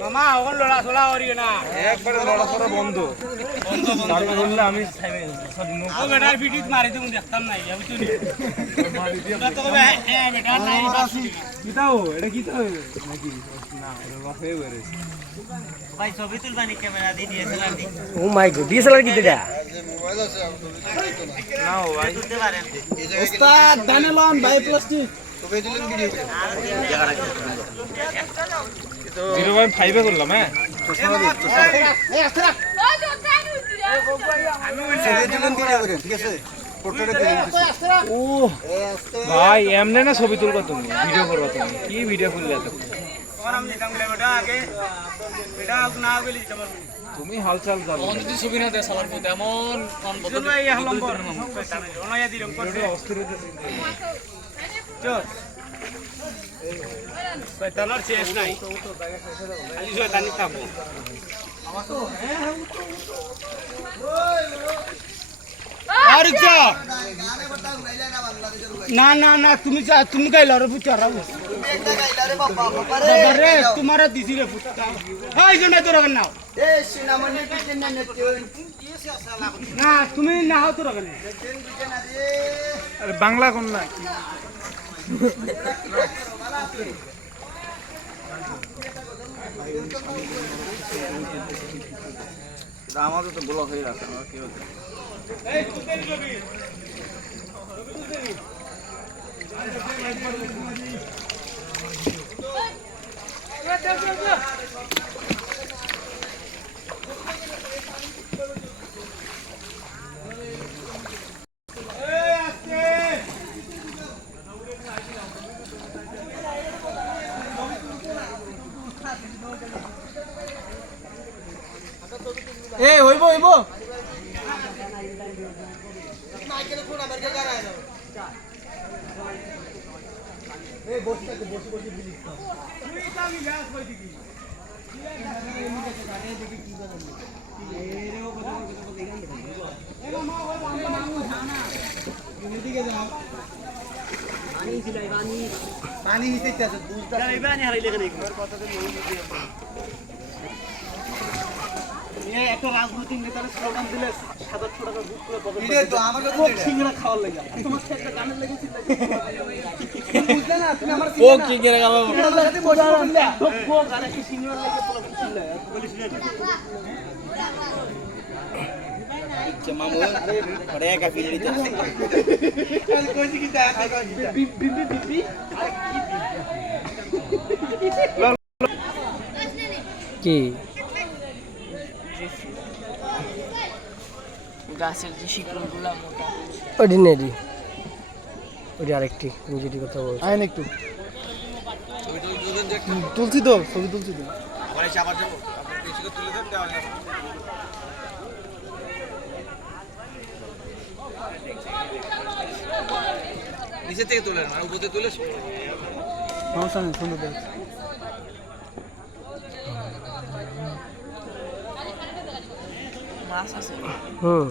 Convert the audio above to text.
মামা ওখান লড়াচড়া করি না একবারে লড়াচড়া বন্ধ বন্ধ বললে আমি ও বেটার ভিডিও মারি তুমি দেখতাম নাই বুঝলি তো হ্যাঁ বেটা নাই কিতাও এটা কিতাও নাকি না এটা বাফে বেরে ভাই ছবি তুলবানি ক্যামেরা দিয়ে ডিএসএলআর দি ও মাই গড ডিএসএলআর কি এটা মোবাইল আছে না ভাই তুলতে পারেন ওস্তাদ দানেলন ভাই প্লাস্টিক ছবি দিলেন ভিডিও তো 0.5 এ করলাম হ্যাঁ ভাই এমনে না ছবি তুলবা তুমি ভিডিও করবা তুমি কি ভিডিও করলে এত তুমি হালচাল যাবে ছবি না দে সালার মধ্যে এমন অস্থির শয়তানের শেষ নাই খালি শয়তানি খাবো না না না তুমি তুমি গাইলা রে পুত্র রে তোমার দিছি রে পুত্র এই জন্য তোর কেন নাও না তুমি না হও তোর কেন আরে বাংলা কোন না আমাদের তো ব্লক হয়ে গেছে আমার কি হচ্ছে এই হইব হইব পানি নিতে আছে একটা রাজনৈতিক নেতার স্লোগান দিলে 700 টাকা বুক করে পাবে তো আমাকে সিঙ্গরা খাওয়ার লাগে তোমার একটা গানের লাগে চিন্তা বুঝলে না তুমি আমার ও কি করে খাবো লাগাতে মজা করলে গো গানে কি সিঙ্গরা লাগে তোলা বুঝলে বলিস না আচ্ছা মামু পড়ে একা ফিল দিতে আমি কইছি কি দেখা বিবি বিবি কি গাছের যে শিকড়গুলো মোটা অর্ডিনারি ওই আরেকটি তুমি যেটি কথা বলছো আইন একটু তুলছি তো ছবি তুলছি তো আবার এসে আবার যাবো আপনি পেছনে তুলে দেন দেওয়া যাবে নিচে থেকে তুলেন আর উপরে তুলে সমস্যা নেই সুন্দর দেখ মাছ আছে হুম